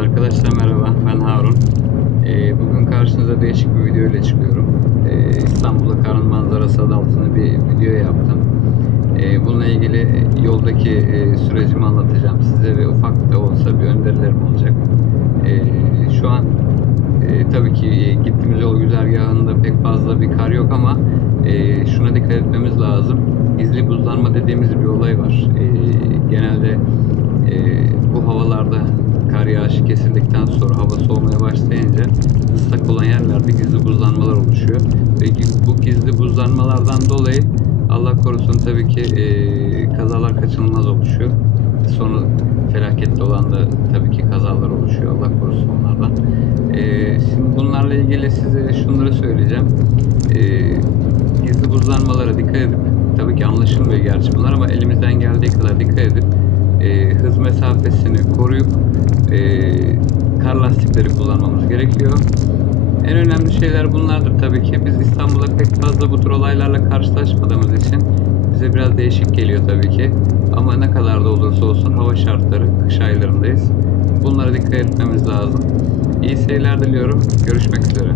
Arkadaşlar merhaba, ben Harun. Ee, bugün karşınıza değişik bir video ile çıkıyorum. Ee, İstanbul'da karın manzarası adı altında bir video yaptım. Ee, bununla ilgili yoldaki e, sürecimi anlatacağım size ve ufak da olsa bir önerilerim olacak. Ee, şu an e, tabii ki e, gittiğimiz yol güzergahında pek fazla bir kar yok ama şuna dikkat etmemiz lazım. Gizli buzlanma dediğimiz bir olay var. E, genelde kar yağışı kesildikten sonra hava soğumaya başlayınca ıslak olan yerlerde gizli buzlanmalar oluşuyor. Ve bu gizli buzlanmalardan dolayı Allah korusun tabii ki e, kazalar kaçınılmaz oluşuyor. Sonu felaketli olan da tabii ki kazalar oluşuyor. Allah korusun onlardan. E, şimdi bunlarla ilgili size şunları söyleyeceğim. E, gizli buzlanmalara dikkat edip tabii ki anlaşılmıyor gerçi bunlar ama elimizden geldiği kadar dikkat edip e, hız mesafesini koruyup e, kar lastikleri kullanmamız gerekiyor. En önemli şeyler bunlardır tabii ki. Biz İstanbul'da pek fazla bu tür olaylarla karşılaşmadığımız için bize biraz değişik geliyor tabii ki. Ama ne kadar da olursa olsun hava şartları, kış aylarındayız. Bunlara dikkat etmemiz lazım. İyi seyirler diliyorum. Görüşmek üzere.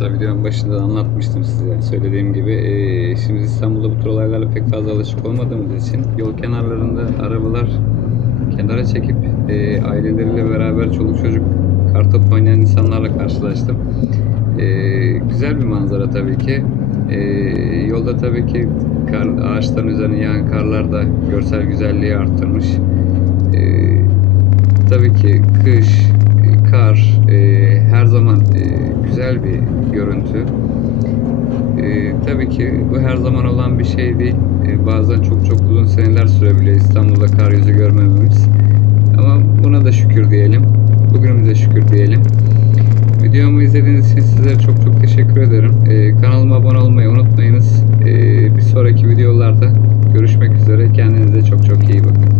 Arkadaşlar videonun başında da anlatmıştım size söylediğim gibi eee, şimdi İstanbul'da bu tür olaylarla pek fazla alışık olmadığımız için yol kenarlarında arabalar kenara çekip eee, aileleriyle beraber çoluk çocuk kartop oynayan insanlarla karşılaştım. Eee, güzel bir manzara tabii ki. Eee, yolda tabii ki kar, ağaçların üzerine yağan karlar da görsel güzelliği arttırmış. Eee, tabii ki kış, e, kar e, her zaman e, güzel bir görüntü. E, tabii ki bu her zaman olan bir şey değil. E, bazen çok çok uzun seneler sürebiliyor İstanbul'da kar yüzü görmememiz. Ama buna da şükür diyelim. Bugünümüze şükür diyelim. Videomu izlediğiniz için sizlere çok çok teşekkür ederim. E, kanalıma abone olmayı unutmayınız. E, bir sonraki videolarda görüşmek üzere. Kendinize çok çok iyi bakın.